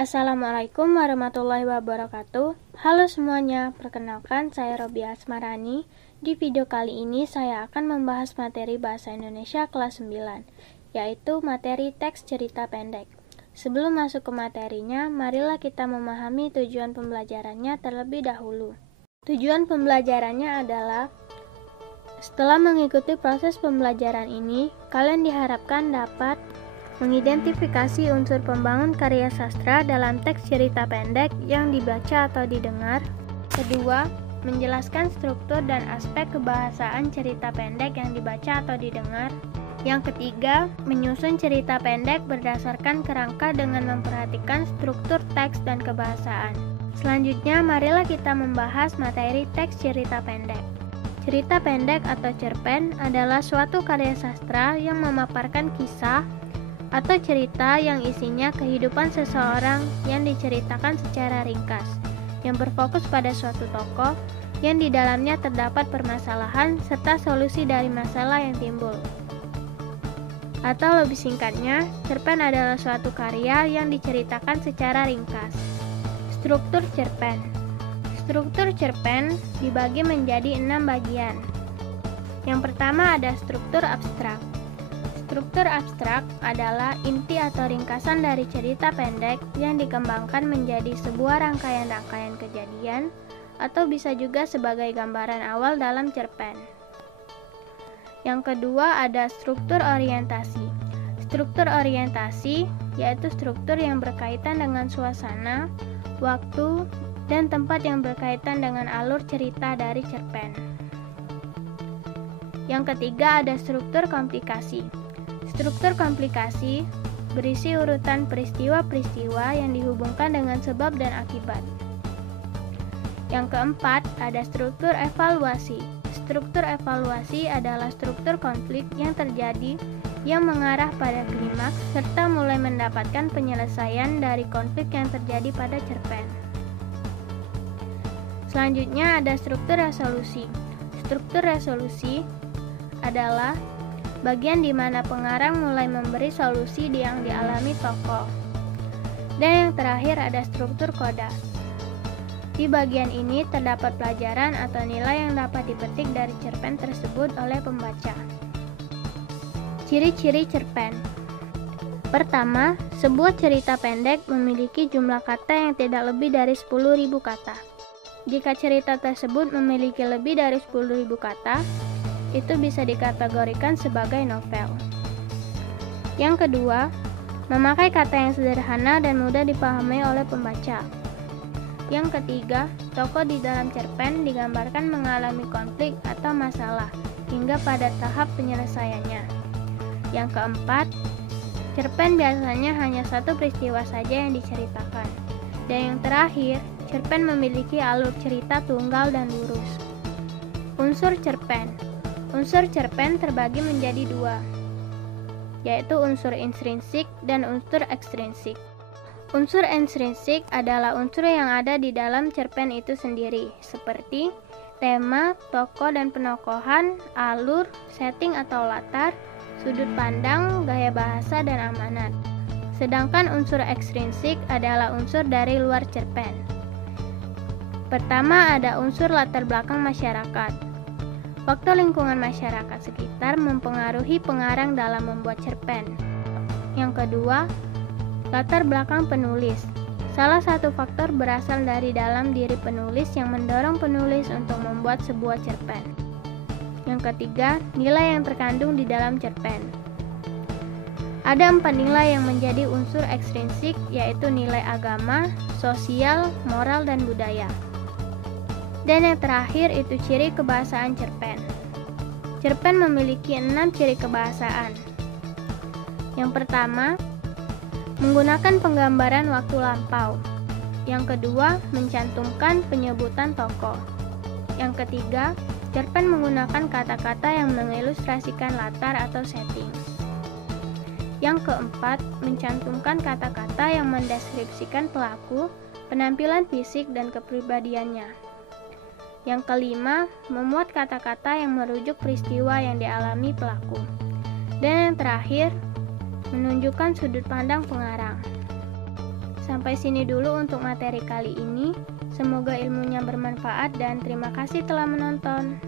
Assalamualaikum warahmatullahi wabarakatuh. Halo semuanya, perkenalkan saya Robiah Asmarani. Di video kali ini saya akan membahas materi Bahasa Indonesia kelas 9, yaitu materi teks cerita pendek. Sebelum masuk ke materinya, marilah kita memahami tujuan pembelajarannya terlebih dahulu. Tujuan pembelajarannya adalah, setelah mengikuti proses pembelajaran ini, kalian diharapkan dapat mengidentifikasi unsur pembangun karya sastra dalam teks cerita pendek yang dibaca atau didengar. Kedua, menjelaskan struktur dan aspek kebahasaan cerita pendek yang dibaca atau didengar. Yang ketiga, menyusun cerita pendek berdasarkan kerangka dengan memperhatikan struktur teks dan kebahasaan. Selanjutnya, marilah kita membahas materi teks cerita pendek. Cerita pendek atau cerpen adalah suatu karya sastra yang memaparkan kisah atau cerita yang isinya kehidupan seseorang yang diceritakan secara ringkas, yang berfokus pada suatu tokoh yang di dalamnya terdapat permasalahan serta solusi dari masalah yang timbul. Atau lebih singkatnya, cerpen adalah suatu karya yang diceritakan secara ringkas. Struktur cerpen. Struktur cerpen dibagi menjadi 6 bagian. Yang pertama ada struktur abstrak. Struktur abstrak adalah inti atau ringkasan dari cerita pendek yang dikembangkan menjadi sebuah rangkaian-rangkaian kejadian atau bisa juga sebagai gambaran awal dalam cerpen. Yang kedua ada struktur orientasi. Struktur orientasi yaitu struktur yang berkaitan dengan suasana, waktu, dan tempat yang berkaitan dengan alur cerita dari cerpen. Yang ketiga ada struktur komplikasi. Struktur komplikasi berisi urutan peristiwa-peristiwa yang dihubungkan dengan sebab dan akibat. Yang keempat, ada struktur evaluasi. Struktur evaluasi adalah struktur konflik yang terjadi yang mengarah pada klimaks serta mulai mendapatkan penyelesaian dari konflik yang terjadi pada cerpen. Selanjutnya ada struktur resolusi. Struktur resolusi adalah bagian di mana pengarang mulai memberi solusi yang dialami tokoh. Dan yang terakhir ada struktur coda. Di bagian ini terdapat pelajaran atau nilai yang dapat dipetik dari cerpen tersebut oleh pembaca. Ciri-ciri cerpen. Pertama, sebuah cerita pendek memiliki jumlah kata yang tidak lebih dari 10.000 kata. Jika cerita tersebut memiliki lebih dari 10.000 kata, itu bisa dikategorikan sebagai novel. Yang kedua, memakai kata yang sederhana dan mudah dipahami oleh pembaca. Yang ketiga, tokoh di dalam cerpen digambarkan mengalami konflik atau masalah hingga pada tahap penyelesaiannya. Yang keempat, cerpen biasanya hanya satu peristiwa saja yang diceritakan. Dan yang terakhir, cerpen memiliki alur cerita tunggal dan lurus. Unsur cerpen. Unsur cerpen terbagi menjadi 2, yaitu unsur intrinsik dan unsur ekstrinsik. Unsur intrinsik adalah unsur yang ada di dalam cerpen itu sendiri, seperti tema, tokoh dan penokohan, alur, setting atau latar, sudut pandang, gaya bahasa, dan amanat. Sedangkan unsur ekstrinsik adalah unsur dari luar cerpen. Pertama ada unsur latar belakang masyarakat. Faktor lingkungan masyarakat sekitar mempengaruhi pengarang dalam membuat cerpen. Yang kedua, latar belakang penulis. Salah satu faktor berasal dari dalam diri penulis yang mendorong penulis untuk membuat sebuah cerpen. Yang ketiga, nilai yang terkandung di dalam cerpen. Ada 4 nilai yang menjadi unsur ekstrinsik, yaitu nilai agama, sosial, moral, dan budaya. Dan yang terakhir itu ciri kebahasaan cerpen. Cerpen memiliki 6 ciri kebahasaan. Yang pertama, menggunakan penggambaran waktu lampau. Yang kedua, mencantumkan penyebutan tokoh. Yang ketiga, cerpen menggunakan kata-kata yang mengilustrasikan latar atau setting. Yang keempat, mencantumkan kata-kata yang mendeskripsikan pelaku, penampilan fisik, dan kepribadiannya. Yang kelima, memuat kata-kata yang merujuk peristiwa yang dialami pelaku. Dan yang terakhir, menunjukkan sudut pandang pengarang. Sampai sini dulu untuk materi kali ini. Semoga ilmunya bermanfaat dan terima kasih telah menonton.